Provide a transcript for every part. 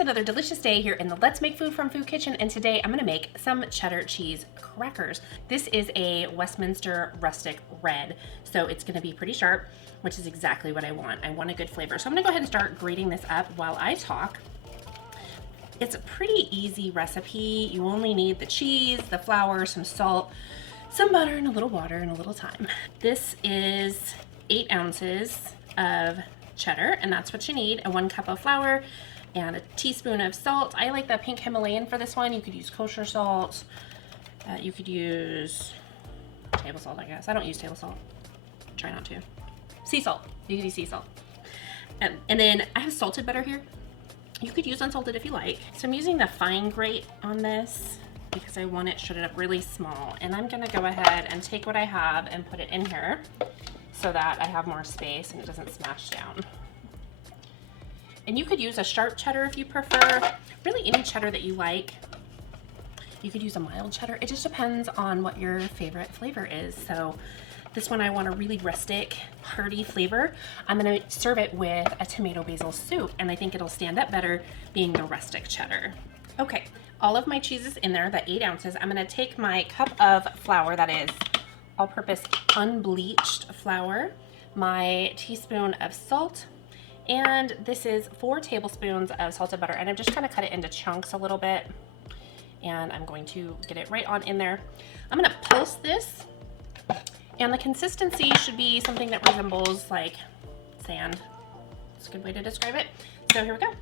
It's another delicious day here in the Let's Make Food from Food Kitchen, and today I'm gonna make some cheddar cheese crackers. This is a Westminster Rustic red, so it's gonna be pretty sharp, which is exactly what I want. I want a good flavor. So I'm gonna go ahead and start grating this up while I talk. It's a pretty easy recipe. You only need the cheese, the flour, some salt, some butter, and a little water, and a little thyme. This is 8 ounces of cheddar, and that's what you need. A 1 cup of flour and a teaspoon of salt. I like the pink Himalayan for this one. You could use kosher salt. You could use table salt, I guess. I don't use table salt. Try not to. Sea salt. You could use sea salt. And then I have salted butter here. You could use unsalted if you like. So I'm using the fine grate on this because I want it shredded up really small. And I'm gonna go ahead and take what I have and put it in here so that I have more space and it doesn't smash down. And you could use a sharp cheddar if you prefer, really any cheddar that you like. You could use a mild cheddar. It just depends on what your favorite flavor is. So this one I want a really rustic, hearty flavor. I'm gonna serve it with a tomato basil soup, and I think it'll stand up better being the rustic cheddar. Okay, all of my cheese is in there, the 8 ounces. I'm gonna take my cup of flour, that is all-purpose unbleached flour, my teaspoon of salt, and this is 4 tablespoons of salted butter, and I'm just trying to cut it into chunks a little bit, and I'm going to get it right on in there. I'm gonna pulse this, and the consistency should be something that resembles like sand. It's a good way to describe it. So here we go.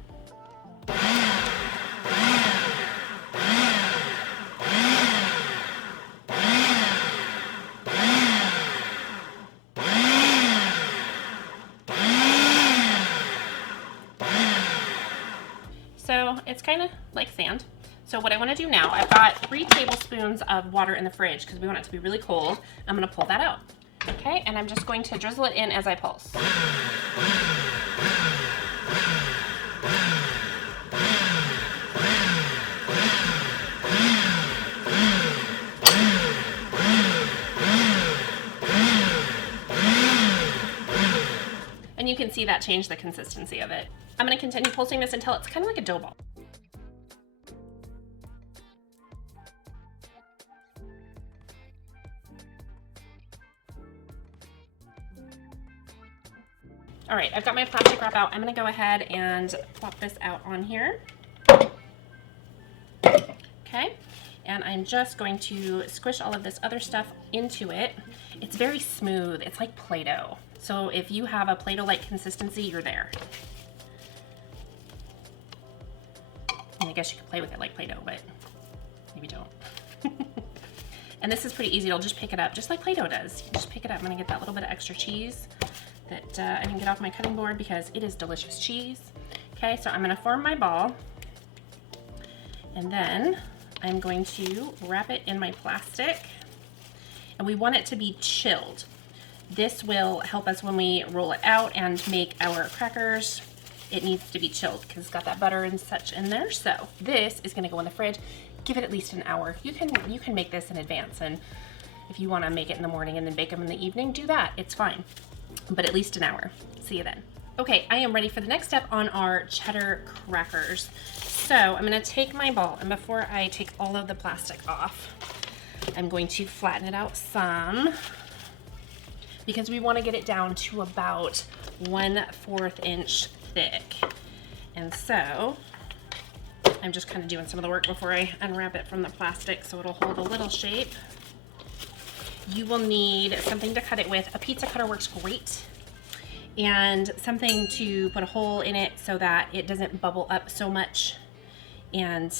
So it's kind of like sand. So what I want to do now, I've got 3 tablespoons of water in the fridge because we want it to be really cold. I'm going to pull that out. Okay, and I'm just going to drizzle it in as I pulse. And you can see that change the consistency of it. I'm going to continue pulsing this until it's kind of like a dough ball. All right, I've got my plastic wrap out. I'm gonna go ahead and plop this out on here. Okay, and I'm just going to squish all of this other stuff into it. It's very smooth, it's like Play-Doh. So if you have a Play-Doh-like consistency, you're there. And I guess you could play with it like Play-Doh, but maybe don't. And this is pretty easy, you'll just pick it up, just like Play-Doh does. You just pick it up. I'm gonna get that little bit of extra cheese that I can get off my cutting board because it is delicious cheese. Okay, so I'm gonna form my ball, and then I'm going to wrap it in my plastic, and we want it to be chilled. This will help us when we roll it out and make our crackers. It needs to be chilled because it's got that butter and such in there. So this is gonna go in the fridge. Give it at least an hour. You can make this in advance, and if you wanna make it in the morning and then bake them in the evening, do that, it's fine. But at least an hour. See you then. Okay, I am ready for the next step on our cheddar crackers. So I'm gonna take my ball, and before I take all of the plastic off, I'm going to flatten it out some because we wanna get it down to about 1/4 inch thick. And so I'm just kind of doing some of the work before I unwrap it from the plastic so it'll hold a little shape. You will need something to cut it with. A pizza cutter works great, and something to put a hole in it so that it doesn't bubble up so much and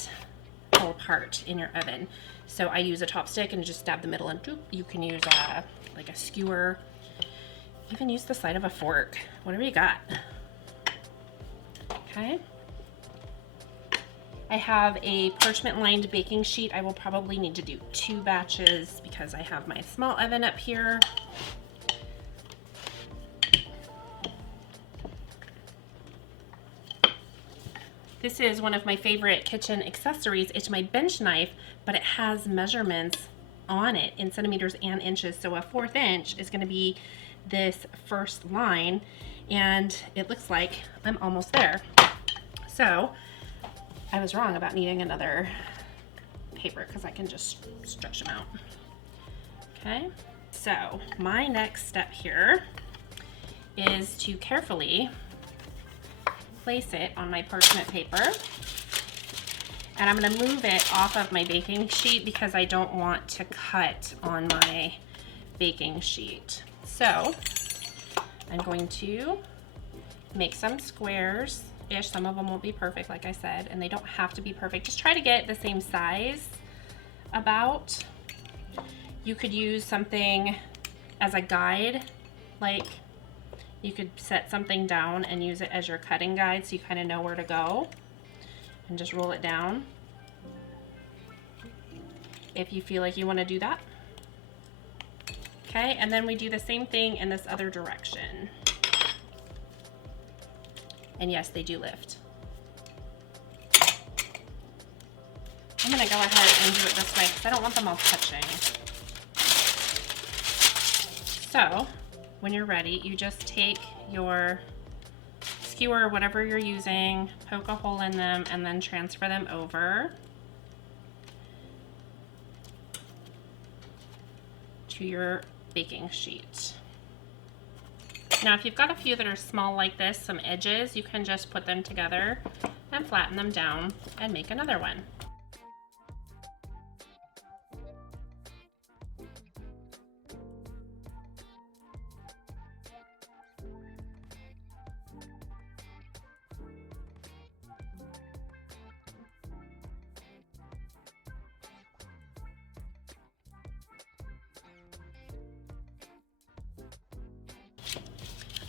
fall apart in your oven. So I use a chopstick and just stab the middle, and you can use like a skewer, even use the side of a fork, whatever you got. Okay. I have a parchment lined baking sheet. I will probably need to do 2 batches because I have my small oven up here. This is one of my favorite kitchen accessories. It's my bench knife, but it has measurements on it in centimeters and inches. So a 1/4 inch is gonna be this first line, and it looks like I'm almost there. So I was wrong about needing another paper because I can just stretch them out. Okay, so my next step here is to carefully place it on my parchment paper. And I'm gonna move it off of my baking sheet because I don't want to cut on my baking sheet. So I'm going to make some squares-ish. Some of them won't be perfect, like I said, and they don't have to be perfect. Just try to get the same size about. You could use something as a guide, like you could set something down and use it as your cutting guide so you kind of know where to go. And just roll it down if you feel like you want to do that. Okay, and then we do the same thing in this other direction. And yes, they do lift. I'm gonna go ahead and do it this way because I don't want them all touching. So, when you're ready, you just take your skewer, whatever you're using, poke a hole in them, and then transfer them over to your baking sheet. Now, if you've got a few that are small like this, some edges, you can just put them together and flatten them down and make another one.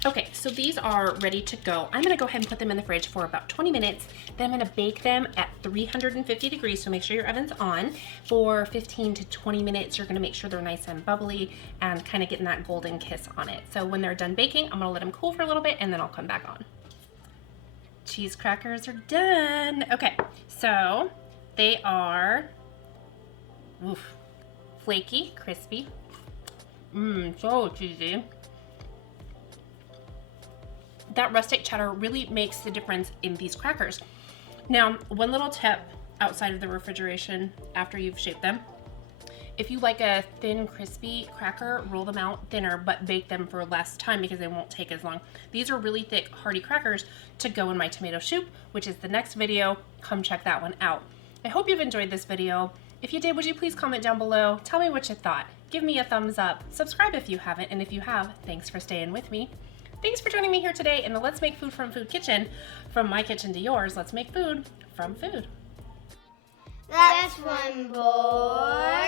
Okay, so these are ready to go. I'm gonna go ahead and put them in the fridge for about 20 minutes. Then I'm gonna bake them at 350 degrees, so make sure your oven's on. For 15 to 20 minutes, you're gonna make sure they're nice and bubbly and kind of getting that golden kiss on it. So when they're done baking, I'm gonna let them cool for a little bit and then I'll come back on. Cheese crackers are done. Okay, so they are flaky, crispy. So cheesy. That rustic cheddar really makes the difference in these crackers. Now, one little tip outside of the refrigeration after you've shaped them, if you like a thin, crispy cracker, roll them out thinner, but bake them for less time because they won't take as long. These are really thick, hearty crackers to go in my tomato soup, which is the next video. Come check that one out. I hope you've enjoyed this video. If you did, would you please comment down below? Tell me what you thought. Give me a thumbs up. Subscribe if you haven't, and if you have, thanks for staying with me. Thanks for joining me here today in the Let's Make Food from Food kitchen. From my kitchen to yours, let's make food from food. That's one boy.